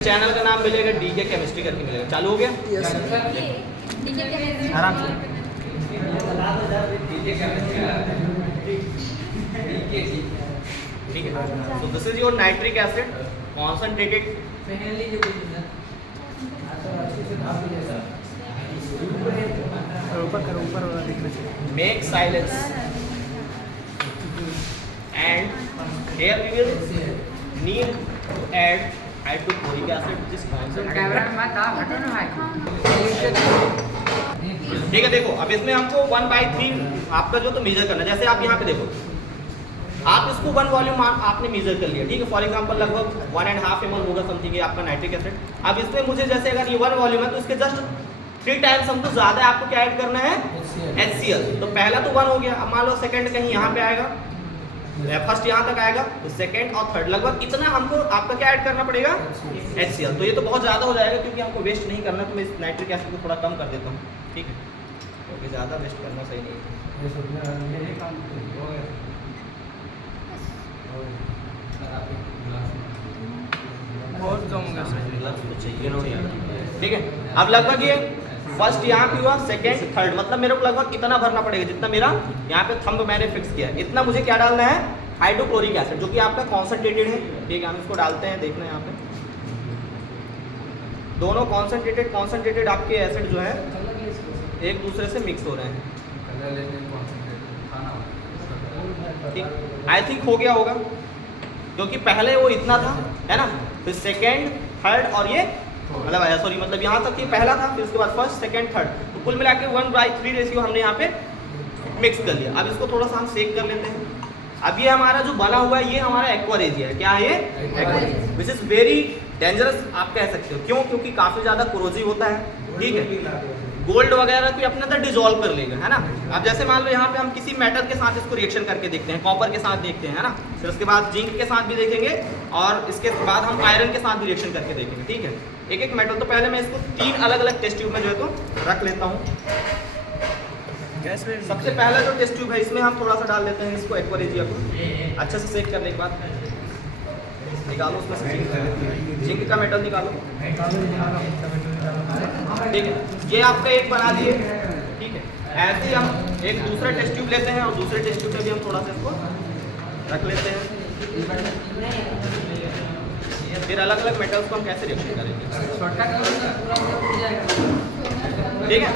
Channel का नाम मिलेगा डीके केमिस्ट्री करके मिलेगा। चालू हो गया? यस आराम से। ठीक है। So this is your nitric acid concentrated. ऊपर करो, ऊपर वाला दिखना चाहिए। Make silence. And here we will need to add hydrochloric acid which is concentrated. ठीक है, देखो अब इसमें हमको 1/3 आपका जो तो मेजर करना है। जैसे आप यहाँ पे देखो, आप इसको 1 वॉल्यूम आपने मेजर कर लिया, ठीक है। फॉर एग्जांपल लगभग 1.5 ml होगा समथिंग ये आपका नाइट्रिक एसिड। अब इसमें मुझे जैसे अगर ये 1 वॉल्यूम है तो इसके जस्ट 3 टाइम्स हमको ज़्यादा आपको क्या ऐड करना है, HCl। तो पहला तो 1 हो गया। अब मान लो सेकंड कहीं यहाँ पे आएगा, फर्स्ट यहाँ तक आएगा, तो सेकंड और थर्ड लगभग इतना हमको आपका क्या ऐड करना पड़ेगा, HCl। तो ये तो बहुत ज़्यादा हो जाएगा क्योंकि हमको वेस्ट नहीं करना, तो मैं इस नाइट्रिक एसिड को थोड़ा कम कर देता हूँ, ठीक है, क्योंकि ज़्यादा वेस्ट करना सही नहीं है। बहुत कम होगा सर। ठीक है। अब लगभग ये फर्स्ट यहाँ पे हुआ, सेकंड थर्ड, मतलब मेरे को लगभग इतना भरना पड़ेगा जितना मेरा यहाँ पे थंब मैंने फिक्स किया है। इतना मुझे क्या डालना है, हाइड्रोक्लोरिक एसिड, जो कि आपका कॉन्सेंट्रेटेड है। ठीक है, हम इसको डालते हैं, देखना है यहाँ पे दोनों कॉन्सेंट्रेटेड आपके एसिड जो है एक दूसरे से मिक्स हो रहे हैं। ठीक, आई थिंक हो गया होगा क्योंकि पहले वो इतना था, है ना, फिर सेकेंड थर्ड और ये मतलब यहाँ तक ये पहला था, फिर उसके बाद फर्स्ट सेकंड थर्ड, तो कुल मिला के 1/3 रेशियो हमने यहाँ पे मिक्स कर लिया। अब इसको थोड़ा सा हम सेक कर लेते हैं। अब ये हमारा जो बना हुआ है ये हमारा एक्वारेजिया है। क्या है ये? Aqua regia, which is very dangerous आप कह सकते हो। क्यों? क्योंकि काफ़ी ज़्यादा कोरोजिव होता है, ठीक है। गोल्ड वगैरह को अपने अंदर डिजोल्व कर लेगा, है ना। अब जैसे मान लो यहाँ पे हम किसी मेटल के साथ इसको रिएक्शन करके देखते हैं, कॉपर के साथ देखते हैं, है ना, फिर उसके बाद जिंक के साथ भी देखेंगे और इसके बाद हम आयरन के साथ भी रिएक्शन करके देखेंगे, ठीक है। एक एक मेटल, तो पहले मैं इसको 3 अलग अलग टेस्ट ट्यूब में जो है तो रख लेता हूँ। सबसे पहला जो टेस्ट ट्यूब है इसमें हम थोड़ा सा डाल देते हैं इसको एक्वारेजिया को, अच्छे से सेक करने के बाद निकालो उसमें से जिंक का मेटल निकालो, ठीक है। ये आपका एक बना दिए, ठीक है। ऐसे ही हम एक दूसरा टेस्ट ट्यूब लेते हैं और दूसरे टेस्ट ट्यूब में भी हम थोड़ा सा इसको रख लेते हैं। फिर अलग अलग मेटल्स को हम कैसे रिएक्शन करेंगे, ठीक है।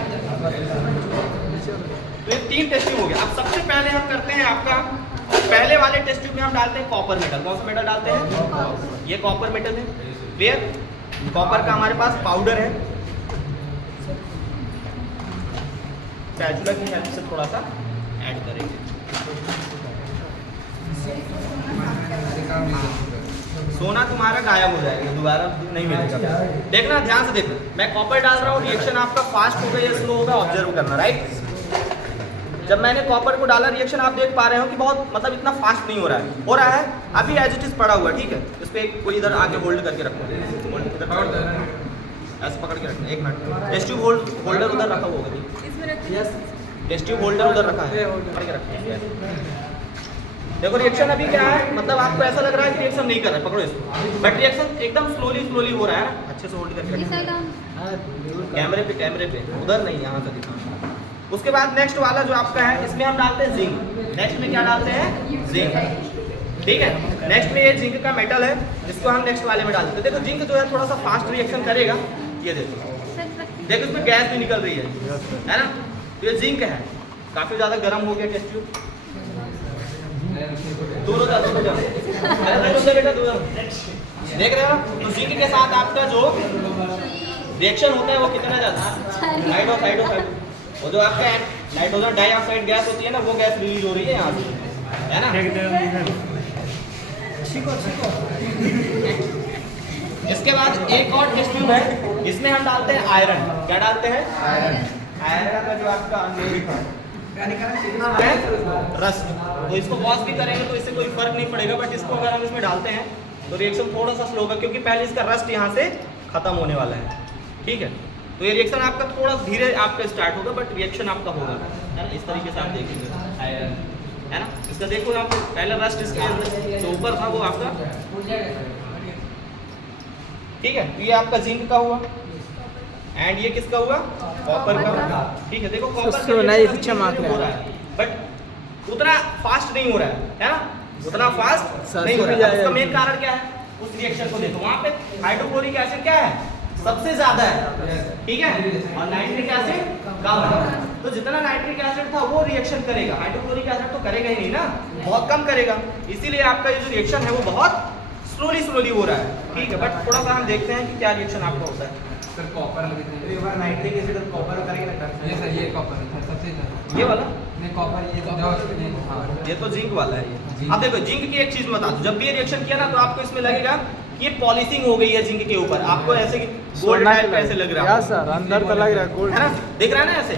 तो ये 3 टेस्ट ट्यूब हो गया। अब सबसे पहले हम करते हैं आपका पहले वाले टेस्ट ट्यूब में हम डालते हैं कॉपर मेटल। कौन सा मेटल डालते हैं? ये कॉपर मेटल है। क्लियर? कॉपर का हमारे पास पाउडर है, स्पैचुला की हेल्प से थोड़ा सा ऐड करेंगे। सोना तुम्हारा गायब हो जाएगा, दोबारा नहीं मिलेगा। देखना, ध्यान से देखना, मैं कॉपर डाल रहा हूँ, रिएक्शन आपका फास्ट होगा या स्लो होगा ऑब्जर्व करना, राइट। जब मैंने कॉपर को डाला रिएक्शन आप देख पा रहे हो कि बहुत मतलब इतना फास्ट नहीं हो रहा है, अभी एज इट इज पड़ा हुआ है, ठीक है। इस पर कोई इधर आगे होल्ड करके रखो, ऐसे पकड़ के रखना। 1 मिनट, टेस्ट ट्यूब होल्डर उधर रखा होगा, टेस्ट ट्यूब होल्डर उधर रखा है, पकड़ के रखो। देखो रिएक्शन अभी क्या है, मतलब आपको ऐसा लग रहा है कि रिएक्शन नहीं कर रहा है, पकड़ो इसको, बट रिएक्शन एकदम स्लोली हो रहा है ना। अच्छे से होल्ड करके कैमरे पे उधर नहीं, यहाँ से दिखाना। उसके बाद नेक्स्ट वाला जो आपका है इसमें हम डालते हैं जिंक। नेक्स्ट में क्या डालते हैं? जिंक, ठीक है। नेक्स्ट में ये जिंक का मेटल है जिसको हम नेक्स्ट वाले में डालते हैं। देखो जिंक जो है थोड़ा सा फास्ट रिएक्शन करेगा, ये देखो इसमें गैस भी निकल रही है ना। तो ये जिंक है, काफ़ी ज़्यादा गर्म हो गया टेस्ट ट्यूब। दोनों बेटा दूर देख रहे हो। तो जिंक के साथ आपका जो रिएक्शन होता है वो कितना ज़्यादा साइड वो जो आपका नाइट्रोजन डाइऑक्साइड गैस होती है ना, वो गैस रिलीज हो रही है यहाँ से, है ना। इसके बाद एक और टेस्ट ट्यूब है, इसमें हम डालते हैं आयरन। क्या डालते हैं? आयरन का जो आपका रस्ट, तो इसको वॉश भी करेंगे तो इससे कोई फर्क नहीं पड़ेगा, बट इसको अगर हम इसमें डालते हैं तो रिएक्शन थोड़ा सा स्लो होगा क्योंकि पहले इसका रस्ट यहाँ से खत्म होने वाला है, ठीक है। तो ये रिएक्शन आपका थोड़ा धीरे आपका स्टार्ट होगा, बट रिएक्शन आपका होगा, है ना। इस तरीके से आप देखेंगे, है ना। इसका देखो यहाँ पे पहले रस्ट इसके अंदर जो ऊपर था वो आपका ठीक है, तो ये आपका जिंक का हुआ एंड ये किसका हुआ, कॉपर का। ठीक है, देखो कॉपर हो रहा है बट उतना फास्ट नहीं हो रहा है ना, उतना फास्ट नहीं हो रहा है। उसका मेन कारण क्या है, उस रिएक्शन को देखो, वहां पे हाइड्रोक्लोरिक एसिड क्या है, सबसे ज्यादा है, ठीक है, और नाइट्रिक एसिड कम है। तो जितना नाइट्रिक एसिड था वो रिएक्शन करेगा, हाइड्रोक्लोरिक एसिड तो करेगा ही नहीं ना, बहुत कम करेगा। इसीलिए आपका ये जो रिएक्शन है वो बहुत स्लोली हो रहा है। ठीक है, बट थोड़ा सा हम देखते हैं कि क्या रिएक्शन आपका होता है। सर कॉपर एक बार नाइट्रिक एसिड और कॉपर करेंगे ना, ये सर ये कॉपर है सबसे ज्यादा। ये वाला नहीं कॉपर ये जो हाँ ये तो जिंक वाला है ये। अब देखो जिंक की एक चीज बता दूं, जब भी ये रिएक्शन किया ना तो आपको इसमें लगेगा कि ये पॉलिशिंग हो गई है जिंक के ऊपर, आपको ऐसे गोल्ड टाइप ऐसे लग रहा है सर, अंदर तो लग रहा है गोल्ड है ना, दिख रहा है ना ऐसे,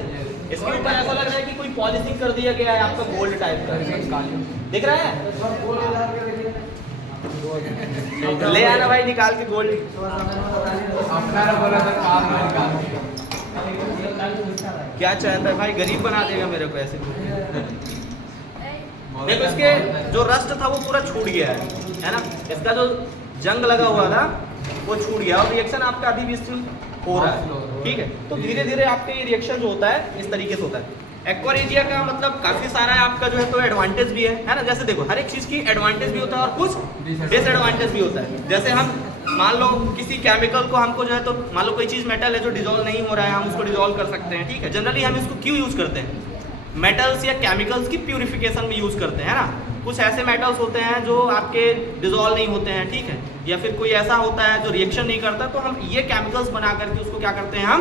इसके ऊपर ऐसा लग रहा है कि कोई पॉलिशिंग कर दिया गया है आपका गोल्ड टाइप का, दिख रहा है। ले आना भाई निकाल के गोल्ड। अपना बोला था काम में निकाल। क्या चाहता है भाई, गरीब बना देगा मेरे को ऐसे। देखो इसके जो रस्ट था वो पूरा छूट गया है ना, इसका जो जंग लगा हुआ था वो छूट गया और रिएक्शन आपका अभी भी स्टिल हो रहा है। ठीक है, तो धीरे धीरे आपका ये रिएक्शन जो होता है इस तरीके से होता है। एक्वारेजिया का मतलब काफी सारा आपका जो है तो एडवांटेज भी है ना, जैसे देखो हर एक चीज की एडवांटेज भी होता है और कुछ डिसएडवांटेज भी होता है। जैसे हम मान लो किसी केमिकल को हमको जो है तो मान लो कोई चीज मेटल है जो डिजोल्व नहीं हो रहा है, हम उसको डिजोल्व कर सकते हैं। ठीक है, जनरली हम इसको क्यों यूज करते हैं, मेटल्स या केमिकल्स की प्यूरिफिकेशन में यूज करते हैं ना। कुछ ऐसे मेटल्स होते हैं जो आपके डिजोल्व नहीं होते हैं, ठीक है, या फिर कोई ऐसा होता है जो रिएक्शन नहीं करता, तो हम ये केमिकल्स बना करके उसको क्या करते हैं, हम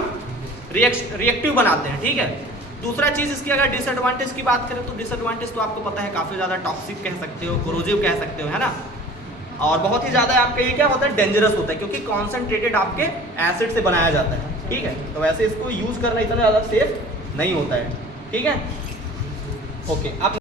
रिएक्टिव बनाते हैं। ठीक है, दूसरा चीज इसकी अगर डिसएडवांटेज की बात करें तो डिसएडवांटेज तो आपको पता है काफी ज्यादा टॉक्सिक कह सकते हो, कोरोजिव कह सकते हो, है ना, और बहुत ही ज्यादा आपका ये क्या होता है, डेंजरस होता है क्योंकि कॉन्सेंट्रेटेड आपके एसिड से बनाया जाता है। ठीक है, तो वैसे इसको यूज करना इतना ज्यादा सेफ नहीं होता है। ठीक है, ओके। अब